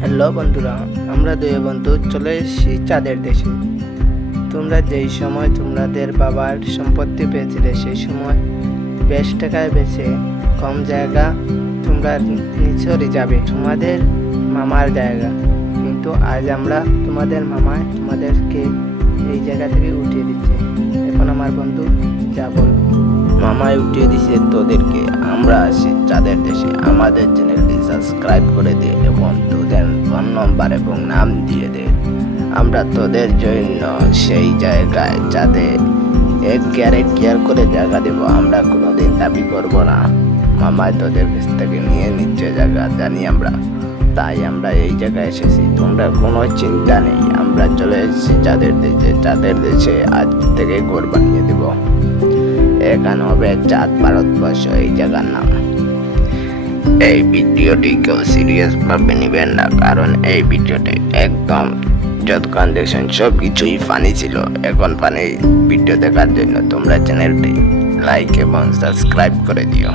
Hello বন্ধুরা, আমরা দুই বন্ধু চলে এসেছি চাঁদের দেশে। তোমরা যেই সময় তোমাদের বাবার সম্পত্তি পেয়েছিলে সেই সময় বেশ টাকায় বেছে কম জায়গা তোমরা নিচরে যাবে তোমাদের মামার জায়গা, কিন্তু আজ আমরা তোমাদের মামায় তোমাদেরকে এই জায়গা থেকে উঠিয়ে দিচ্ছে। এখন আমার বন্ধু যা বল। মামায় উঠিয়ে দিছে তোদেরকে। আমরা আছি চাঁদের দেশে। আমাদের চ্যানেলটি সাবস্ক্রাইব করে দে এবং তোদের ফোন নম্বর এবং নাম দিয়ে দে। আমরা তোদের জন্য সেই জায়গায় চাঁদে এক কেয়ার করে জায়গা দেব। আমরা কোনোদিন দাবি করব না। মামায় তোদের কাছ থেকে নিয়ে নিচ্ছে জায়গা জানি আমরা, তাই আমরা এই জায়গায় এসেছি। তোমরা কোনো চিন্তা নেই, আমরা চলে এসেছি চাঁদের দেশে। চাঁদের দেশে আজ থেকে ঘর বানিয়ে দেব। এখানে হবে চাঁদ ভারতবর্ষ এই জায়গার নাম। এই ভিডিওটি কেউ সিরিয়াস ভাবে নেবেন না, কারণ এই ভিডিওটি একদম যতক্ষণ দেখছেন সব কিছুই ফানি ছিল। এখন ফানি ভিডিও দেখার জন্য তোমরা চ্যানেলটি লাইক এবং সাবস্ক্রাইব করে দিও।